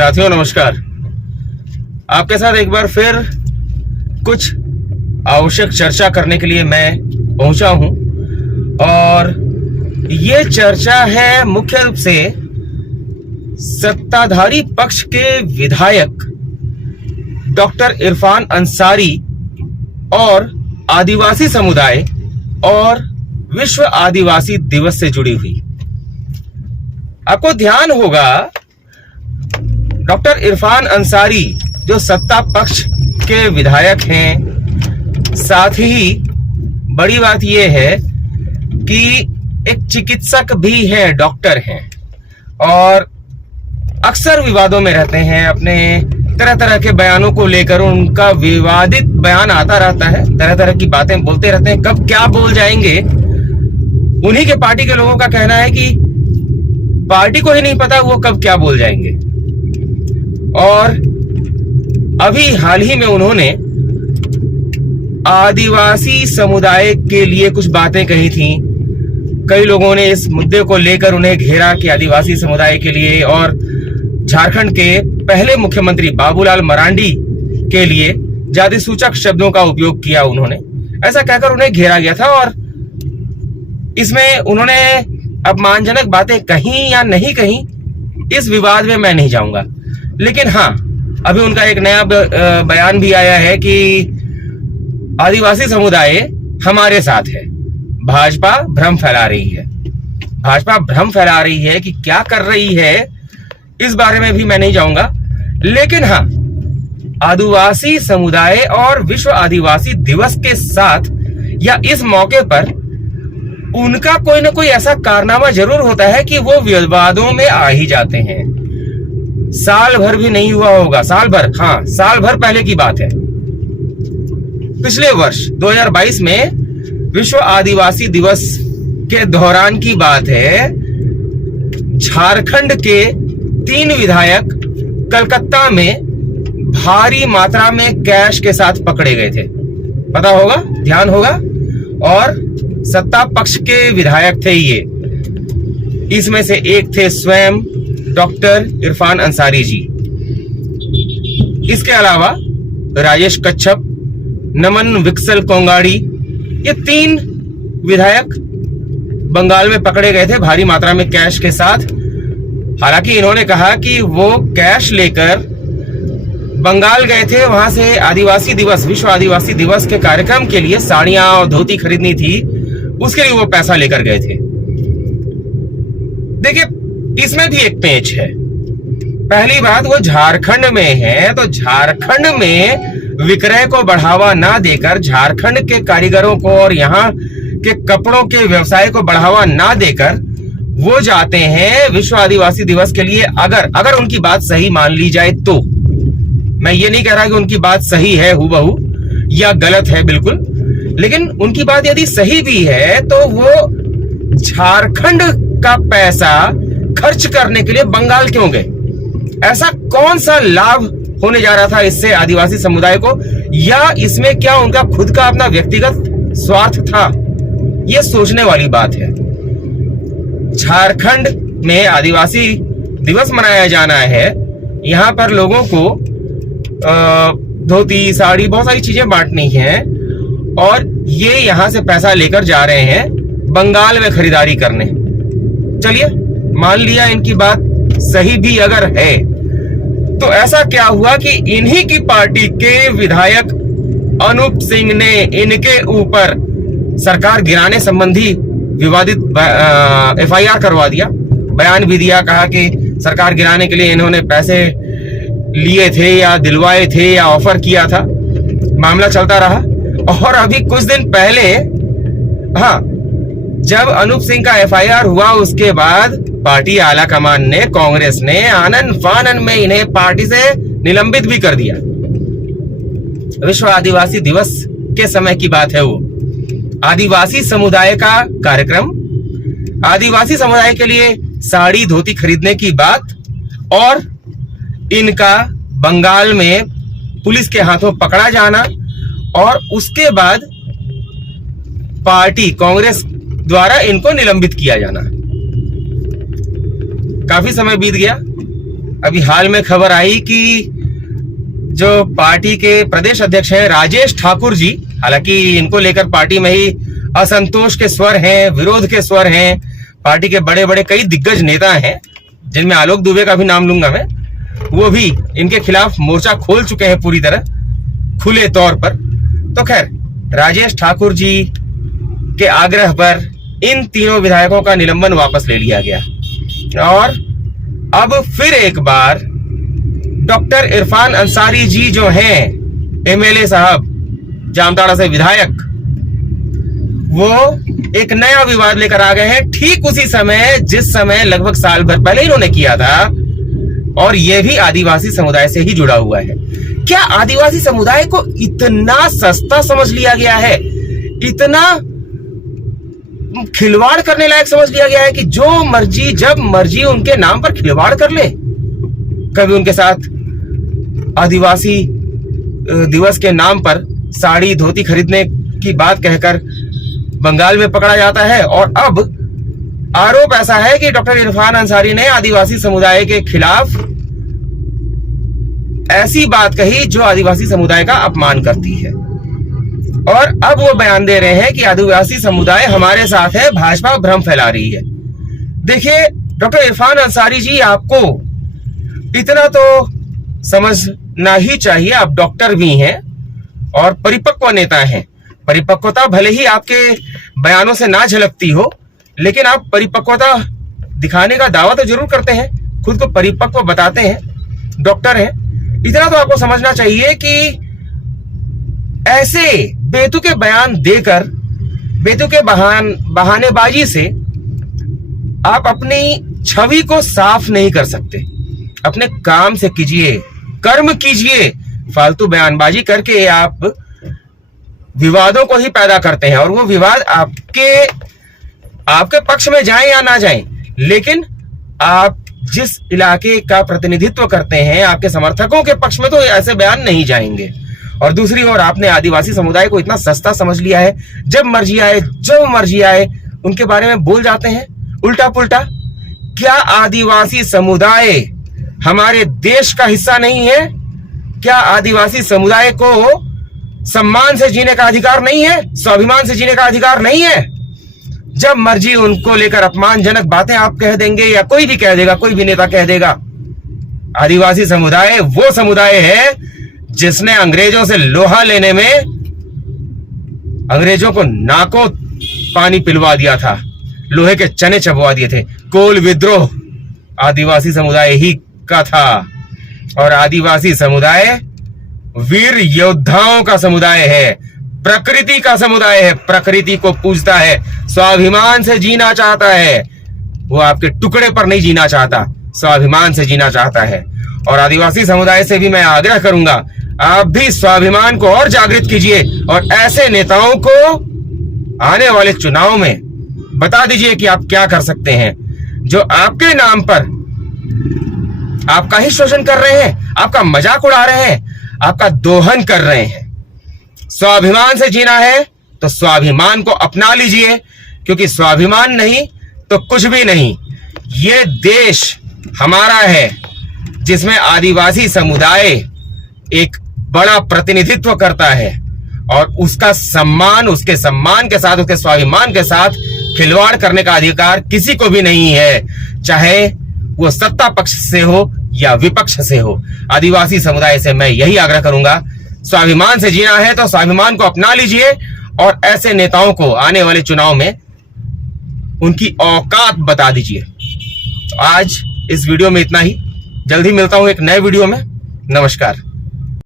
साथियों नमस्कार। आपके साथ एक बार फिर कुछ आवश्यक चर्चा करने के लिए मैं पहुंचा हूं और ये चर्चा है मुख्य रूप से सत्ताधारी पक्ष के विधायक डॉक्टर इरफान अंसारी और आदिवासी समुदाय और विश्व आदिवासी दिवस से जुड़ी हुई। आपको ध्यान होगा डॉक्टर इरफान अंसारी जो सत्ता पक्ष के विधायक हैं, साथ ही बड़ी बात यह है कि एक चिकित्सक भी हैं, डॉक्टर हैं और अक्सर विवादों में रहते हैं। अपने तरह तरह के बयानों को लेकर उनका विवादित बयान आता रहता है, तरह तरह की बातें बोलते रहते हैं। कब क्या बोल जाएंगे, उन्हीं के पार्टी के लोगों का कहना है कि पार्टी को ही नहीं पता वो कब क्या बोल जाएंगे। और अभी हाल ही में उन्होंने आदिवासी समुदाय के लिए कुछ बातें कही थी। कई लोगों ने इस मुद्दे को लेकर उन्हें घेरा कि आदिवासी समुदाय के लिए और झारखंड के पहले मुख्यमंत्री बाबूलाल मरांडी के लिए जाति सूचक शब्दों का उपयोग किया उन्होंने, ऐसा कहकर उन्हें घेरा गया था। और इसमें उन्होंने अपमानजनक बातें कहीं या नहीं कहीं, इस विवाद में मैं नहीं जाऊंगा। लेकिन हाँ, अभी उनका एक नया बयान भी आया है कि आदिवासी समुदाय हमारे साथ है, भाजपा भ्रम फैला रही है। भाजपा भ्रम फैला रही है कि क्या कर रही है, इस बारे में भी मैं नहीं जाऊंगा। लेकिन हाँ, आदिवासी समुदाय और विश्व आदिवासी दिवस के साथ या इस मौके पर उनका कोई ना कोई ऐसा कारनामा जरूर होता है कि वो विवादों में आ ही जाते हैं। साल भर भी नहीं हुआ होगा, साल भर, हाँ साल भर पहले की बात है। पिछले वर्ष 2022 में विश्व आदिवासी दिवस के दौरान की बात है। झारखंड के 3 विधायक कलकत्ता में भारी मात्रा में कैश के साथ पकड़े गए थे, पता होगा, ध्यान होगा। और सत्ता पक्ष के विधायक थे ये। इसमें से एक थे स्वयं डॉक्टर इरफान अंसारी जी। इसके अलावा राजेश कच्छप, नमन विक्सल कोंगाड़ी, ये 3 विधायक बंगाल में पकड़े गए थे भारी मात्रा में कैश के साथ। हालांकि इन्होंने कहा कि वो कैश लेकर बंगाल गए थे, वहां से आदिवासी दिवस, विश्व आदिवासी दिवस के कार्यक्रम के लिए साड़ियां और धोती खरीदनी थी, उसके लिए वो पैसा लेकर गए थे। देखिए, इसमें भी एक पेच है। पहली बात, वो झारखंड में है तो झारखंड में विक्रय को बढ़ावा ना देकर, झारखंड के कारीगरों को और यहाँ के कपड़ों के व्यवसाय को बढ़ावा ना देकर वो जाते हैं विश्व आदिवासी दिवस के लिए। अगर उनकी बात सही मान ली जाए तो, मैं ये नहीं कह रहा कि उनकी बात सही है हूबहू या गलत है बिल्कुल, लेकिन उनकी बात यदि सही भी है तो वो झारखंड का पैसा खर्च करने के लिए बंगाल क्यों गए? ऐसा कौन सा लाभ होने जा रहा था इससे आदिवासी समुदाय को, या इसमें क्या उनका खुद का अपना व्यक्तिगत स्वार्थ था? यह सोचने वाली बात है। झारखंड में आदिवासी दिवस मनाया जाना है, यहां पर लोगों को धोती, साड़ी, बहुत सारी चीजें बांटनी है और ये यहां से पैसा लेकर जा रहे हैं बंगाल में खरीदारी करने। चलिए, मान लिया इनकी बात सही भी अगर है, तो ऐसा क्या हुआ कि इन्हीं की पार्टी के विधायक अनूप सिंह ने इनके ऊपर सरकार गिराने संबंधी विवादित FIR करवा दिया, बयान भी दिया, कहा कि सरकार गिराने के लिए इन्होंने पैसे लिए थे या दिलवाए थे या ऑफर किया था। मामला चलता रहा और अभी कुछ दिन पहले, हाँ, जब अनूप सिंह का FIR हुआ उसके बाद पार्टी आला कमान ने, कांग्रेस ने आनन फानन में इन्हें पार्टी से निलंबित भी कर दिया। विश्व आदिवासी दिवस के समय की बात है वो। आदिवासी समुदाय का कार्यक्रम, आदिवासी समुदाय के लिए साड़ी धोती खरीदने की बात और इनका बंगाल में पुलिस के हाथों पकड़ा जाना और उसके बाद पार्टी कांग्रेस द्वारा इनको निलंबित किया जाना। काफी समय बीत गया, अभी हाल में खबर आई कि जो पार्टी के प्रदेश अध्यक्ष हैं राजेश ठाकुर जी, हालांकि इनको लेकर पार्टी में ही असंतोष के स्वर हैं, विरोध के स्वर हैं। पार्टी के बड़े बड़े कई दिग्गज नेता हैं, जिनमें आलोक दुबे का भी नाम लूंगा मैं, वो भी इनके खिलाफ मोर्चा खोल चुके हैं पूरी तरह खुले तौर पर। तो खैर, राजेश ठाकुर जी के आग्रह पर इन तीनों विधायकों का निलंबन वापस ले लिया गया और अब फिर एक बार डॉक्टर इरफान अंसारी जी जो हैं एमएलए साहब, जामताड़ा से विधायक, वो एक नया विवाद लेकर आ गए हैं ठीक उसी समय जिस समय लगभग साल भर पहले इन्होंने किया था, और यह भी आदिवासी समुदाय से ही जुड़ा हुआ है। क्या आदिवासी समुदाय को इतना सस्ता समझ लिया गया है, इतना खिलवाड़ करने लायक समझ लिया गया है कि जो मर्जी जब मर्जी उनके नाम पर खिलवाड़ कर ले? कभी उनके साथ आदिवासी दिवस के नाम पर साड़ी धोती खरीदने की बात कहकर बंगाल में पकड़ा जाता है, और अब आरोप ऐसा है कि डॉक्टर इरफान अंसारी ने आदिवासी समुदाय के खिलाफ ऐसी बात कही जो आदिवासी समुदाय का अपमान करती है। और अब वो बयान दे रहे हैं कि आदिवासी समुदाय हमारे साथ है, भाजपा भ्रम फैला रही है। देखिए डॉक्टर इरफान अंसारी जी, आपको इतना तो समझना ही चाहिए, आप डॉक्टर भी हैं और परिपक्व नेता हैं। परिपक्वता भले ही आपके बयानों से ना झलकती हो, लेकिन आप परिपक्वता दिखाने का दावा तो जरूर करते हैं, खुद को परिपक्व बताते हैं, डॉक्टर हैं। इतना तो आपको समझना चाहिए कि ऐसे बेतुके बयान देकर, बेतुके बहानेबाजी से आप अपनी छवि को साफ नहीं कर सकते। अपने काम से कीजिए, कर्म कीजिए। फालतू बयानबाजी करके आप विवादों को ही पैदा करते हैं, और वो विवाद आपके पक्ष में जाएं या ना जाएं, लेकिन आप जिस इलाके का प्रतिनिधित्व करते हैं, आपके समर्थकों के पक्ष में तो ऐसे बयान नहीं जाएंगे। और दूसरी ओर आपने आदिवासी समुदाय को इतना सस्ता समझ लिया है, जब मर्जी आए जो मर्जी आए उनके बारे में बोल जाते हैं उल्टा पुल्टा। क्या आदिवासी समुदाय हमारे देश का हिस्सा नहीं है? क्या आदिवासी समुदाय को सम्मान से जीने का अधिकार नहीं है? स्वाभिमान से जीने का अधिकार नहीं है? जब मर्जी उनको लेकर अपमानजनक बातें आप कह देंगे, या कोई भी कह देगा, कोई भी नेता कह देगा। आदिवासी समुदाय वो समुदाय है जिसने अंग्रेजों से लोहा लेने में अंग्रेजों को नाकों पानी पिलवा दिया था, लोहे के चने चबवा दिए थे। कोल विद्रोह आदिवासी समुदाय ही का था, और आदिवासी समुदाय वीर योद्धाओं का समुदाय है, प्रकृति का समुदाय है, प्रकृति को पूजता है, स्वाभिमान से जीना चाहता है। वो आपके टुकड़े पर नहीं जीना चाहता, स्वाभिमान से जीना चाहता है। और आदिवासी समुदाय से भी मैं आग्रह करूंगा, आप भी स्वाभिमान को और जागृत कीजिए, और ऐसे नेताओं को आने वाले चुनाव में बता दीजिए कि आप क्या कर सकते हैं, जो आपके नाम पर आपका ही शोषण कर रहे हैं, आपका मजाक उड़ा रहे हैं, आपका दोहन कर रहे हैं। स्वाभिमान से जीना है तो स्वाभिमान को अपना लीजिए, क्योंकि स्वाभिमान नहीं तो कुछ भी नहीं। ये देश हमारा है, जिसमें आदिवासी समुदाय एक बड़ा प्रतिनिधित्व करता है, और उसका सम्मान, उसके सम्मान के साथ, उसके स्वाभिमान के साथ खिलवाड़ करने का अधिकार किसी को भी नहीं है, चाहे वो सत्ता पक्ष से हो या विपक्ष से हो। आदिवासी समुदाय से मैं यही आग्रह करूंगा, स्वाभिमान से जीना है तो स्वाभिमान को अपना लीजिए, और ऐसे नेताओं को आने वाले चुनाव में उनकी औकात बता दीजिए। तो आज इस वीडियो में इतना ही, जल्दी मिलता हूं एक नए वीडियो में। नमस्कार।